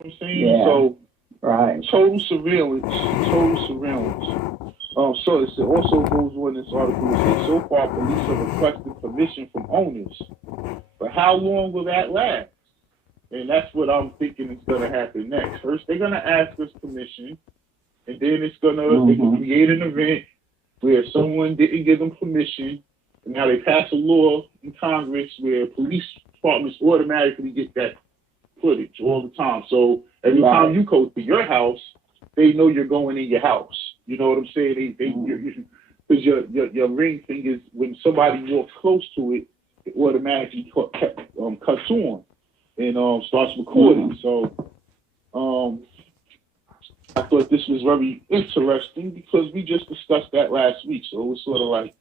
what I'm saying? Yeah. So Right. total surveillance, total surveillance. So it also goes on in this article. It says so far police have requested permission from owners, but how long will that last? And that's what I'm thinking is going to happen next. First, they're going to ask us permission, and then they can create an event where someone didn't give them permission, and now they pass a law in Congress where police departments automatically get that footage all the time. So every time you go to your house, they know you're going in your house. You know what I'm saying? Because your ring thing is when somebody walks close to it, it automatically cuts on and starts recording. So I thought this was very interesting because we just discussed that last week. So it was sort of like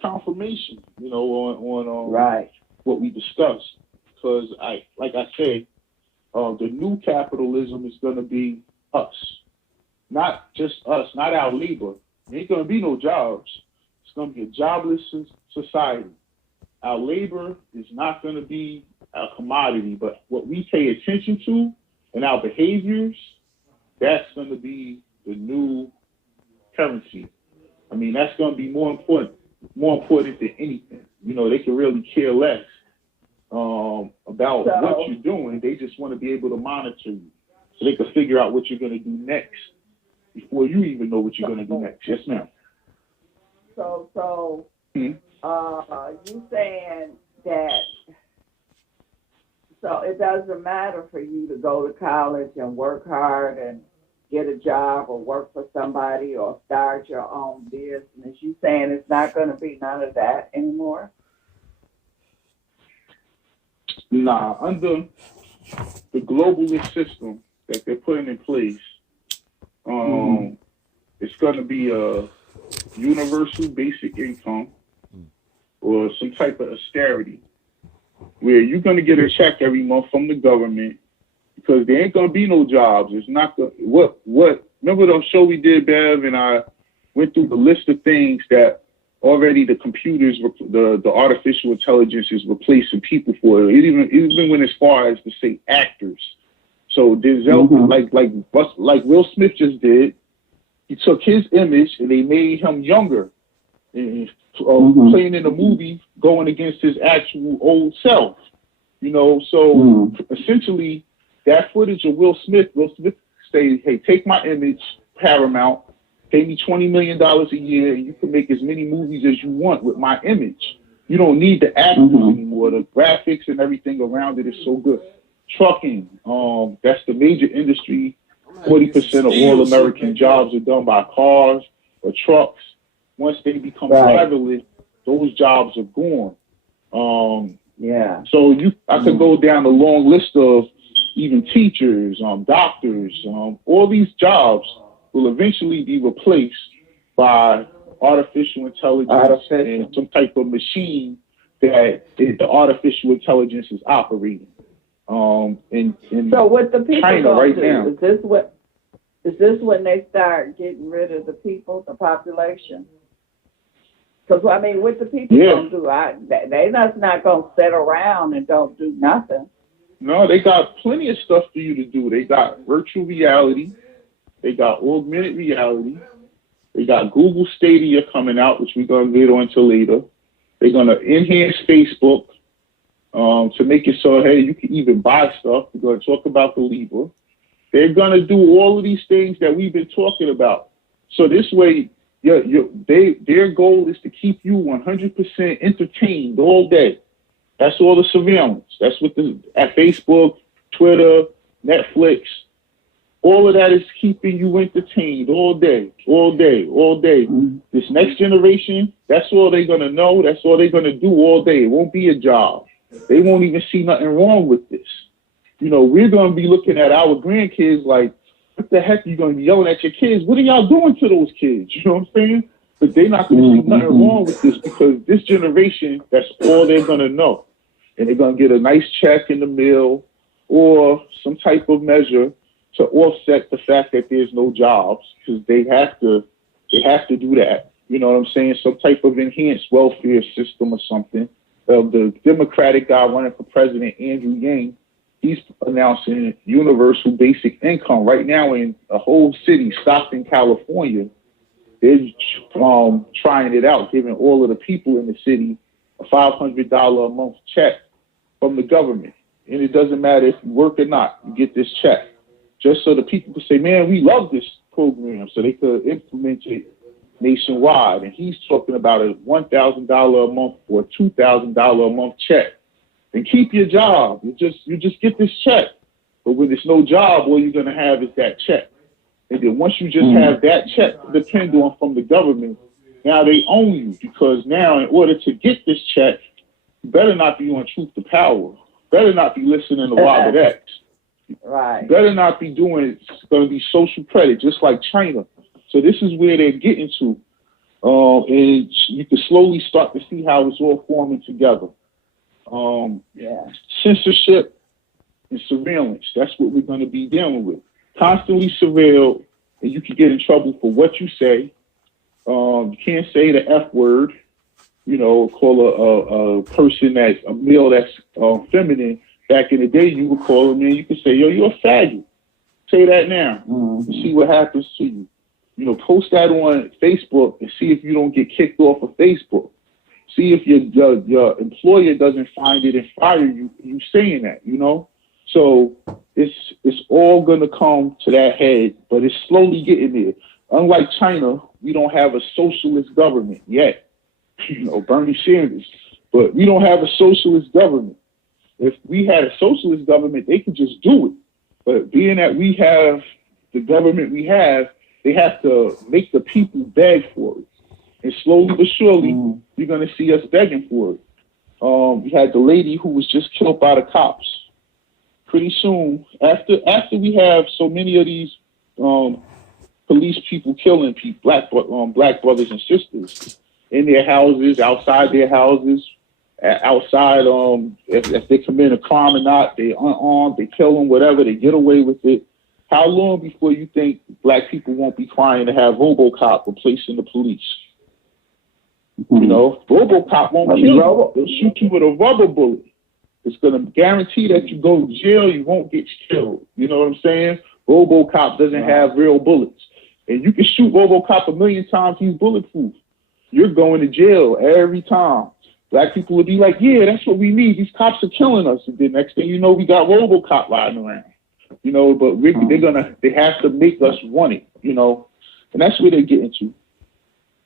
confirmation, on what we discussed. Because like I said, the new capitalism is going to be us, not just us, not our labor. There ain't going to be no jobs. It's going to be a jobless society. Our labor is not going to be our commodity, but what we pay attention to and our behaviors, that's going to be the new currency. I mean, that's going to be more important than anything. They can really care less about what you're doing. They just want to be able to monitor you so they can figure out what you're going to do next before you even know what you're going to do next. Yes, ma'am. So, you saying that, so it doesn't matter for you to go to college and work hard and get a job or work for somebody or start your own business. You saying it's not going to be none of that anymore? Nah, under the globalist system that they're putting in place, it's going to be a universal basic income or some type of austerity where you're going to get a check every month from the government because there ain't going to be no jobs. It's not what remember the show we did, Bev, and I went through the list of things that already the computers, the artificial intelligence is replacing people for. It even went as far as to say actors. So Denzel, like Will Smith just did, he took his image and they made him younger, and playing in a movie going against his actual old self. So essentially that footage of Will Smith say, hey, take my image, Paramount, pay me $20 million a year, and you can make as many movies as you want with my image. You don't need the actors anymore. The graphics and everything around it is so good. Trucking, that's the major industry. 40% of all American jobs are done by cars or trucks. Once they become driverless, those jobs are gone. So I could go down a long list of even teachers, doctors, all these jobs will eventually be replaced by artificial intelligence and some type of machine that the artificial intelligence is operating. So what the people China gonna do? Now, is this when they start getting rid of the people, the population? Because I mean, what the people gonna do? They not gonna sit around and don't do nothing. No, they got plenty of stuff for you to do. They got virtual reality. They got augmented reality. They got Google Stadia coming out, which we're going to get on to later. They're going to enhance Facebook to make it so, hey, you can even buy stuff. We're going to talk about the Libra. They're going to do all of these things that we've been talking about. So this way, their goal is to keep you 100% entertained all day. That's all the surveillance. That's what at Facebook, Twitter, Netflix, all of that is keeping you entertained all day, all day, all day. This next generation, that's all they're going to know. That's all they're going to do all day. It won't be a job. They won't even see nothing wrong with this. We're going to be looking at our grandkids like, what the heck are you going to be yelling at your kids? What are y'all doing to those kids? You know what I'm saying? But they're not going to see nothing wrong with this because this generation, that's all they're going to know. And they're going to get a nice check in the mail or some type of measure to offset the fact that there's no jobs because they have to do that. You know what I'm saying? Some type of enhanced welfare system or something. The Democratic guy running for president, Andrew Yang, he's announcing universal basic income right now in a whole city, Stockton, California. They're trying it out, giving all of the people in the city a $500 a month check from the government. And it doesn't matter if you work or not, you get this check. Just so the people could say, man, we love this program, so they could implement it nationwide. And he's talking about a $1,000 a month or a $2,000 a month check. And keep your job. You just get this check. But when there's no job, all you're gonna have is that check. And then once you just have that check to depend on from the government, now they own you, because now in order to get this check, you better not be on Truth to Power. Better not be listening to Robert X. Right. Better not be doing, it's going to be social credit, just like China. So this is where they're getting to. And you can slowly start to see how it's all forming together. Censorship and surveillance, that's what we're going to be dealing with. Constantly surveilled, and you can get in trouble for what you say. You can't say the F word, call a person that's a male that's feminine. Back in the day, you would call them in, you could say, yo, you're a faggot. Say that now. And see what happens to you. Post that on Facebook and see if you don't get kicked off of Facebook. See if your employer doesn't find it and fire you for you saying that, So it's all gonna come to that head, but it's slowly getting there. Unlike China, we don't have a socialist government yet. Bernie Sanders, but we don't have a socialist government. If we had a socialist government, they could just do it. But being that we have the government we have, they have to make the people beg for it. And slowly but surely, you're going to see us begging for it. We had the lady who was just killed by the cops. Pretty soon, after we have so many of these police people killing people, black brothers and sisters in their houses, outside their houses, outside, if they commit a crime or not, they unarmed, they kill them, whatever, they get away with it. How long before you think black people won't be crying to have RoboCop replacing the police? RoboCop won't kill you. They'll shoot you with a rubber bullet. It's going to guarantee that you go to jail, you won't get killed. You know what I'm saying? RoboCop doesn't have real bullets. And you can shoot RoboCop 1,000,000 times, he's bulletproof. You're going to jail every time. Black people would be like, yeah, that's what we need. These cops are killing us. And then next thing you know, we got RoboCop riding around. But they have to make us want it, and that's where they're getting to.